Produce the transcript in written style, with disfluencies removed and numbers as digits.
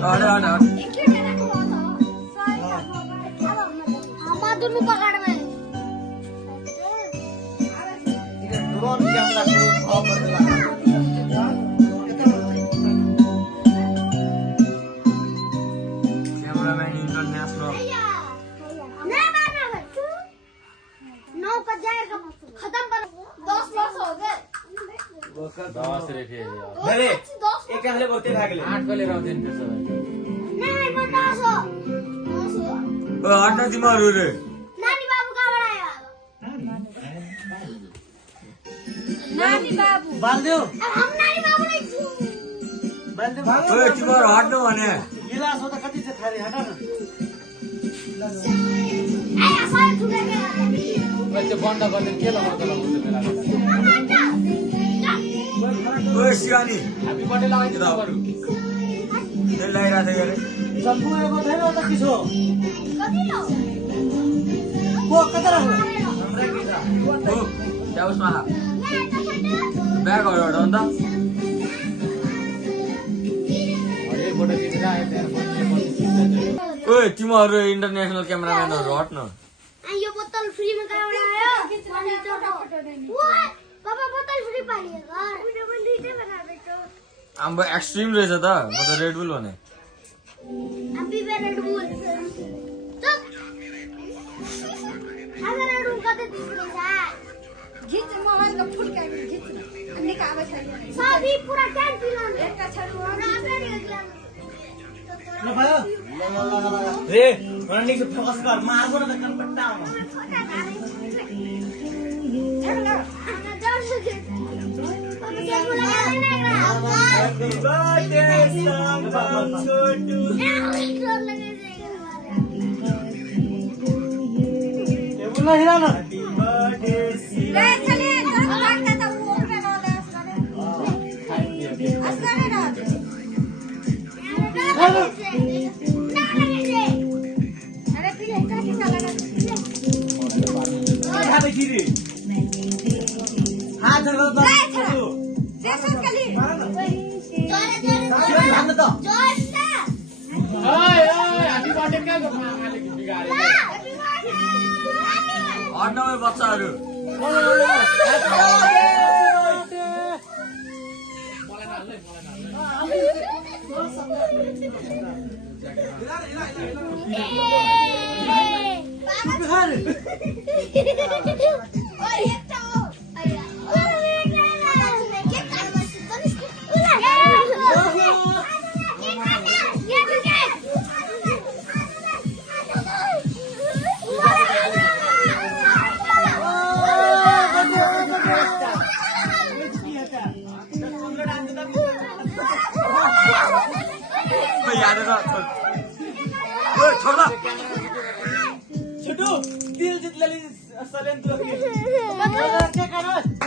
अरे अरे दोनों पकड़ में ड्रोन कैमरा को ऑफ कर दिया कैमरामैन इंटरनेशनल नौ का जाएगा खत्म कर 10 वर्ष हो गए 10 रेखे अरे एक हमले बहुते भाग ले 8 को लिएर आउँदैन त्यसो भए नहीं मैं 10 हो हट्न तिमीहरू रे नानी बाबू कहाँबाट आयो नानी बाबू बाल्दियो अब हम नानी बाबू नहीं छु बाल्दियो ओए तिमीहरू हट्नु भने गिलास हो त कति छ खाली हटा न आया सारे ठुले के त्यो बन्द गर्ने के लगाउँछ बेला ओए सिरानी हामी बडे लगाइदिनु बरु तेल लगाइरहेको थियो अरे सम्पूर्णको छैन त किसो कति लो को कता राख्नु ओ त्या उसमा हाल ब्यागहरू हटाउनु त हरेक फोटो खिचेर आयो त्यहाँ ओए तिमीहरू इन्टरनेसनल क्यामेराम्यानहरू हट्न यो बोतल फ्री में कहाँबाट आयो पापा बोतल फ्री पालियो घर भिडियो पनि दुईटै बनाएको आम्बो एक्सट्रिम रहेछ त म त रेड बुल भने हैप्पी रेड बुल अगर रेड बुल कतै दिन्छ गीत मोहन का फुल का गीत अन्य का आवाज है सभी पूरा कैन पिलान एक का छड़ और आपने निकला ल भयो रे रनिङ से फोकस कर मार्गो न त कन पट्टा बोला हिरा न हात धर हामी बडे क्या गर्नु आमाले बिगारे हट्न ओए बच्चाहरू छोड्दा छिटो दिल जित्लेली सलेन तुला के